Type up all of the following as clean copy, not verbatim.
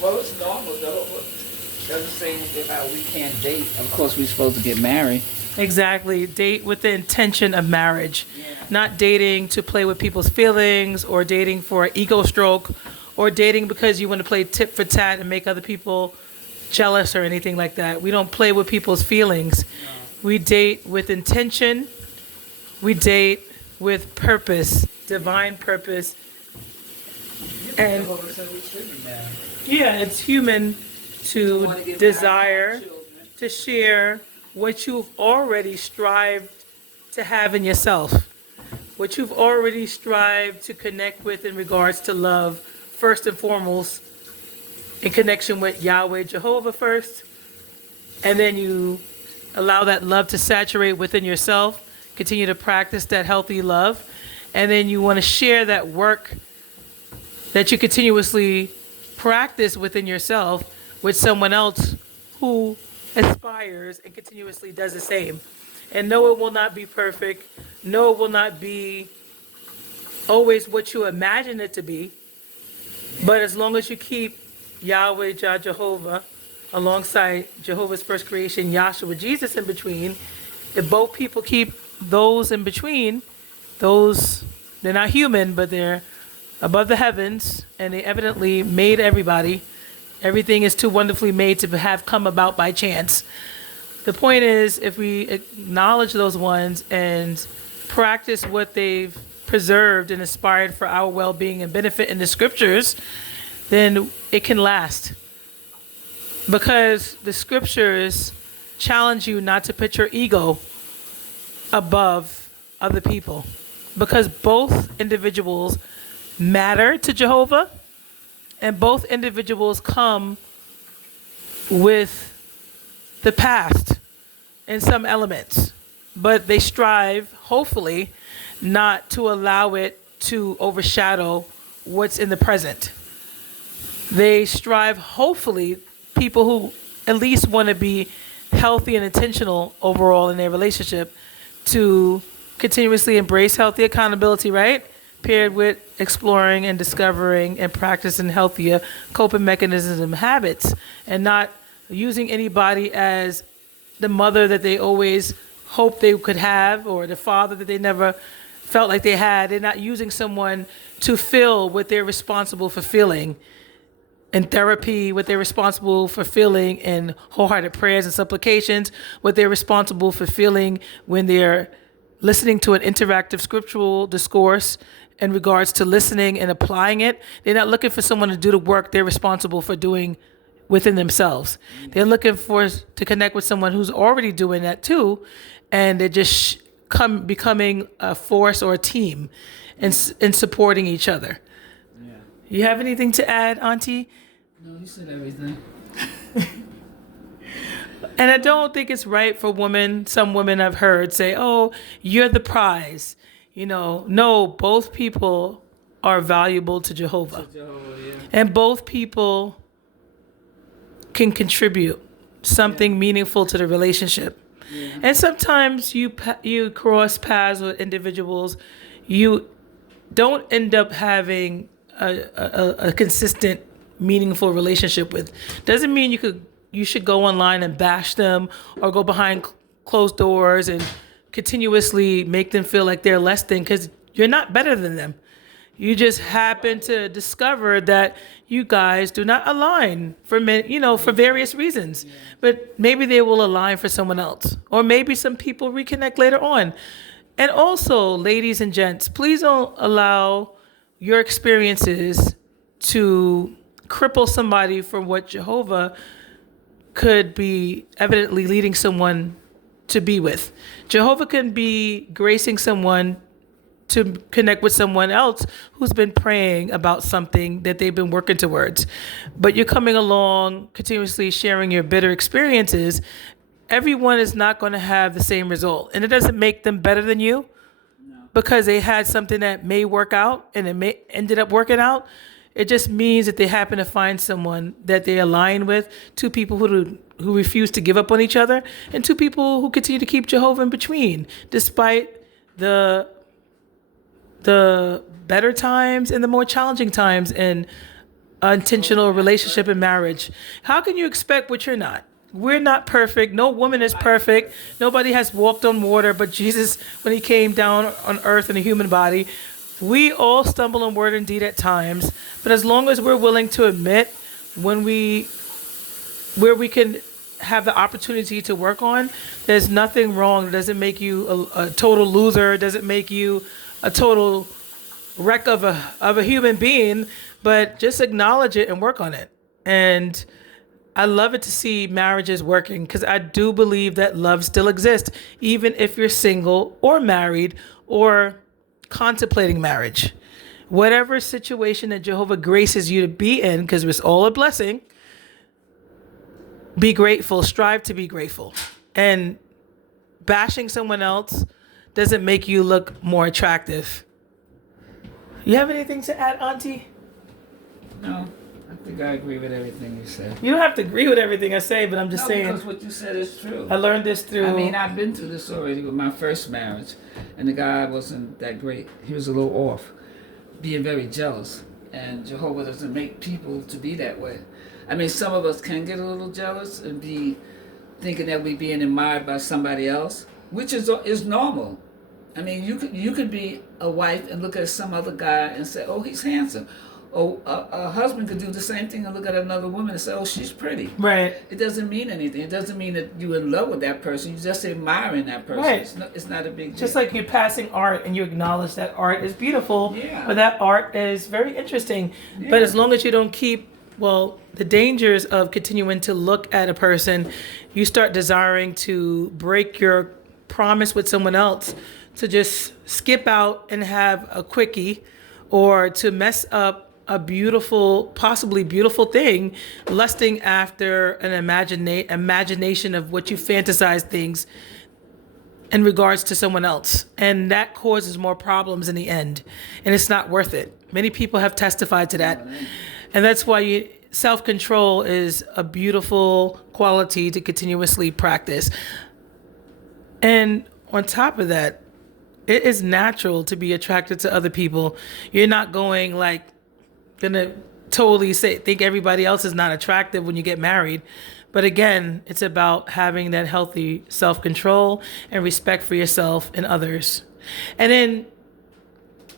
Well, it's normal though. Doesn't say anything about we can't date. Of course, we're supposed to get married. Exactly. Date with the intention of marriage, Yeah. not dating to play with people's feelings or dating for an ego stroke or dating because you want to play tit for tat and make other people jealous or anything like that. We don't play with people's feelings. We date with intention. We date with purpose, divine purpose. And yeah, it's human to desire to share what you've already strived to have in yourself, what you've already strived to connect with in regards to love, first and foremost, in connection with Yahweh Jehovah first, and then you allow that love to saturate within yourself, continue to practice that healthy love, and then you want to share that work that you continuously practice within yourself with someone else who aspires and continuously does the same. And no, it will not be perfect. No, it will not be always what you imagine it to be. But as long as you keep Yahweh, Jehovah, alongside Jehovah's first creation, Yahshua, Jesus in between, if both people keep those in between, those, they're not human, but they're above the heavens, and they evidently made everybody. Everything is too wonderfully made to have come about by chance. The point is, if we acknowledge those ones and practice what they've preserved and inspired for our well-being and benefit in the scriptures, then it can last. Because the scriptures challenge you not to put your ego above other people. Because both individuals matter to Jehovah, and both individuals come with the past in some elements, but they strive, hopefully, not to allow it to overshadow what's in the present. They strive, hopefully, people who at least want to be healthy and intentional overall in their relationship, to continuously embrace healthy accountability, right? Paired with exploring and discovering and practicing healthier coping mechanisms and habits, and not using anybody as the mother that they always hoped they could have, or the father that they never felt like they had. They're not using someone to fill what they're responsible for feeling in therapy, what they're responsible for feeling in wholehearted prayers and supplications, what they're responsible for feeling when they're listening to an interactive scriptural discourse in regards to listening and applying it. They're not looking for someone to do the work they're responsible for doing within themselves. They're looking to connect with someone who's already doing that too, and they're just becoming a force or a team and supporting each other. Yeah. You have anything to add, Auntie? No, you said everything. And I don't think it's right for women, some women I've heard say, oh, you're the prize. No, both people are valuable to Jehovah. And both people can contribute something meaningful to the relationship. Yeah. And sometimes you cross paths with individuals you don't end up having a consistent, meaningful relationship with. Doesn't mean you should go online and bash them or go behind closed doors and continuously make them feel like they're less than, because you're not better than them. You just happen to discover that you guys do not align for various reasons. But maybe they will align for someone else. Or maybe some people reconnect later on. And also, ladies and gents, please don't allow your experiences to cripple somebody from what Jehovah could be evidently leading someone to be with. Jehovah can be gracing someone to connect with someone else who's been praying about something that they've been working towards. But you're coming along, continuously sharing your bitter experiences. Everyone is not going to have the same result. And it doesn't make them better than you because they had something that may work out and ended up working out. It just means that they happen to find someone that they align with, two people who refuse to give up on each other, and two people who continue to keep Jehovah in between, despite the better times and the more challenging times in intentional relationship and marriage. How can you expect what you're not? We're not perfect. No woman is perfect. Nobody has walked on water, but Jesus, when he came down on earth in a human body, we all stumble in word and deed at times. But as long as we're willing to admit when where we can have the opportunity to work on, there's nothing wrong. It doesn't make you a total loser. It doesn't make you a total wreck of a human being, but just acknowledge it and work on it. And I love it to see marriages working, because I do believe that love still exists, even if you're single or married or contemplating marriage. Whatever situation that Jehovah graces you to be in, because it's all a blessing, be grateful, strive to be grateful. And bashing someone else doesn't make you look more attractive. You have anything to add, Auntie? No, I think I agree with everything you said. You don't have to agree with everything I say, but I'm just saying. Because what you said is true. I learned this through. I mean, I've been through this already with my first marriage, and the guy wasn't that great. He was a little off, being very jealous. And Jehovah doesn't make people to be that way. I mean, some of us can get a little jealous and be thinking that we're being admired by somebody else, which is normal. I mean, you could be a wife and look at some other guy and say, oh, he's handsome. Or a husband could do the same thing and look at another woman and say, oh, she's pretty. Right. It doesn't mean anything. It doesn't mean that you're in love with that person. You're just admiring that person. Right. It's not a big deal. Just like you're passing art and you acknowledge that art is beautiful, Yeah. but that art is very interesting. Yeah. But as long as you don't keep, the dangers of continuing to look at a person, you start desiring to break your promise with someone else, to just skip out and have a quickie, or to mess up a beautiful, possibly beautiful thing, lusting after an imagination of what you fantasize things in regards to someone else. And that causes more problems in the end. And it's not worth it. Many people have testified to that. And that's why self-control is a beautiful quality to continuously practice. And on top of that, it is natural to be attracted to other people. You're not gonna totally think everybody else is not attractive when you get married. But again, it's about having that healthy self-control and respect for yourself and others. And then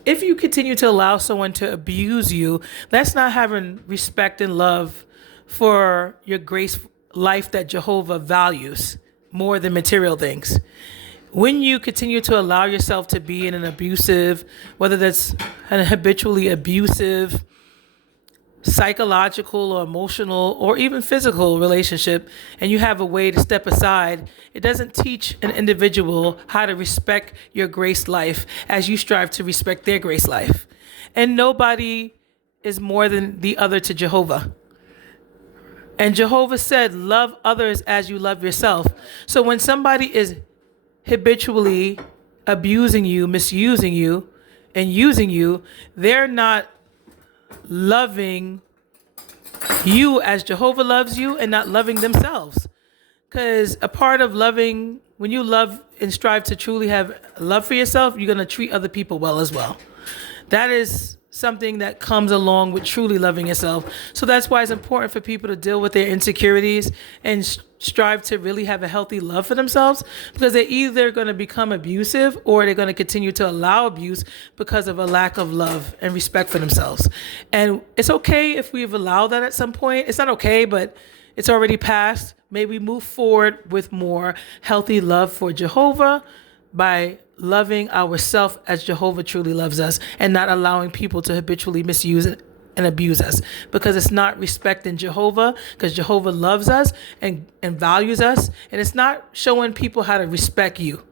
if you continue to allow someone to abuse you, that's not having respect and love for your grace life that Jehovah values more than material things. When you continue to allow yourself to be in an abusive, whether that's an habitually abusive, psychological or emotional or even physical relationship, and you have a way to step aside, it doesn't teach an individual how to respect your grace life as you strive to respect their grace life. And nobody is more than the other to Jehovah. And Jehovah said, love others as you love yourself. So when somebody is habitually abusing you, misusing you, and using you, they're not loving you as Jehovah loves you, and not loving themselves. Because a part of loving, when you love and strive to truly have love for yourself, you're going to treat other people well as well. That is something that comes along with truly loving yourself. So that's why it's important for people to deal with their insecurities and strive to really have a healthy love for themselves, because they're either going to become abusive or they're going to continue to allow abuse because of a lack of love and respect for themselves. And it's okay if we've allowed that at some point. It's not okay, but it's already passed. May we move forward with more healthy love for Jehovah by loving ourselves as Jehovah truly loves us, and not allowing people to habitually misuse it and abuse us, because it's not respecting Jehovah, because Jehovah loves us and values us. And it's not showing people how to respect you.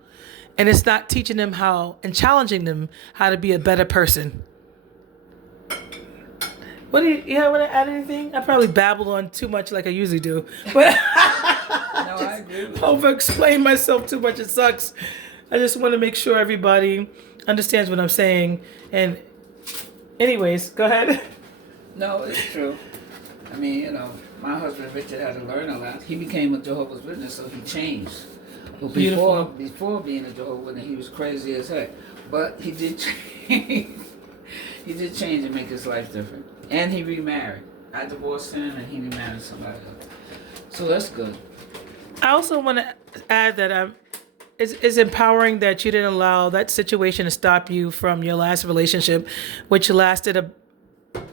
And it's not teaching them how and challenging them how to be a better person. What do you want to add anything? I probably babbled on too much like I usually do. But No, I agree with you. over-explain myself too much. It sucks. I just want to make sure everybody understands what I'm saying. And anyways, go ahead. No, it's true. I mean, my husband Richard had to learn a lot. He became a Jehovah's Witness, so he changed. But before being a Jehovah's Witness, he was crazy as heck. But he did change. He did change and make his life different. And he remarried. I divorced him and he remarried somebody else. So that's good. I also want to add that it's empowering that you didn't allow that situation to stop you from your last relationship, which lasted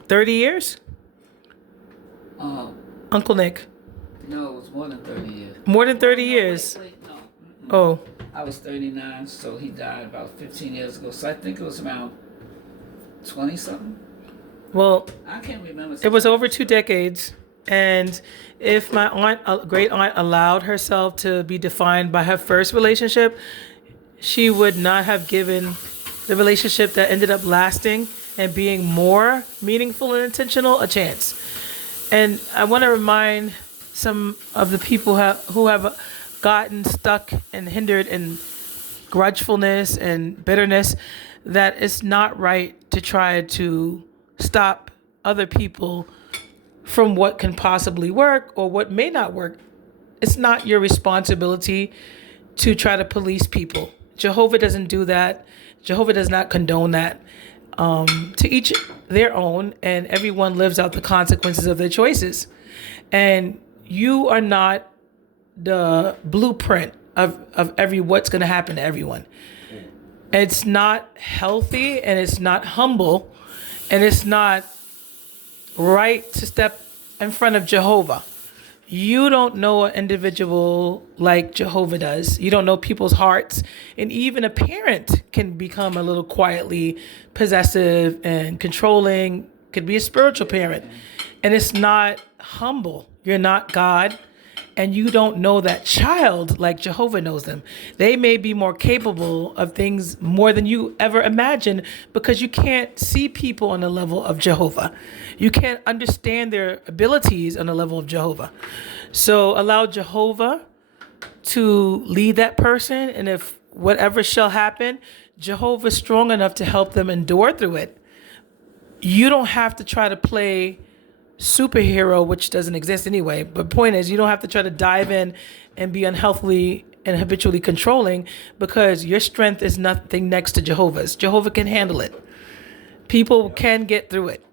30 years. Um, Uncle Nick, no, it was more than 30 years. more than 30 years. Wait, no. Mm-mm. Oh, I was 39, so he died about 15 years ago. So I think it was around 20 something. well, I can't remember. it was over 2 decades. And if my great aunt, allowed herself to be defined by her first relationship, she would not have given the relationship that ended up lasting and being more meaningful and intentional a chance. And I want to remind some of the people who have gotten stuck and hindered in grudgefulness and bitterness that it's not right to try to stop other people from what can possibly work or what may not work. It's not your responsibility to try to police people. Jehovah doesn't do that. Jehovah does not condone that. To each their own, and everyone lives out the consequences of their choices. And you are not the blueprint of what's going to happen to everyone. It's not healthy, and it's not humble, and it's not right to step in front of Jehovah. You don't know an individual like Jehovah does. You don't know people's hearts. And even a parent can become a little quietly possessive and controlling, could be a spiritual parent. And it's not humble. You're not God. And you don't know that child like Jehovah knows them. They may be more capable of things more than you ever imagined because you can't see people on the level of Jehovah. You can't understand their abilities on the level of Jehovah. So allow Jehovah to lead that person. And if whatever shall happen, Jehovah's strong enough to help them endure through it. You don't have to try to play superhero, which doesn't exist anyway. But point is, you don't have to try to dive in and be unhealthily and habitually controlling because your strength is nothing next to Jehovah's. Jehovah can handle it. People can get through it.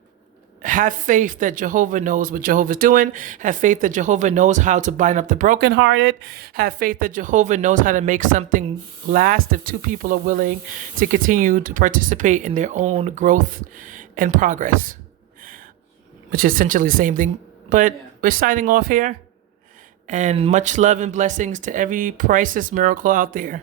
Have faith that Jehovah knows what Jehovah's doing. Have faith that Jehovah knows how to bind up the brokenhearted. Have faith that Jehovah knows how to make something last if two people are willing to continue to participate in their own growth and progress, which is essentially the same thing. But we're signing off here. And much love and blessings to every priceless miracle out there.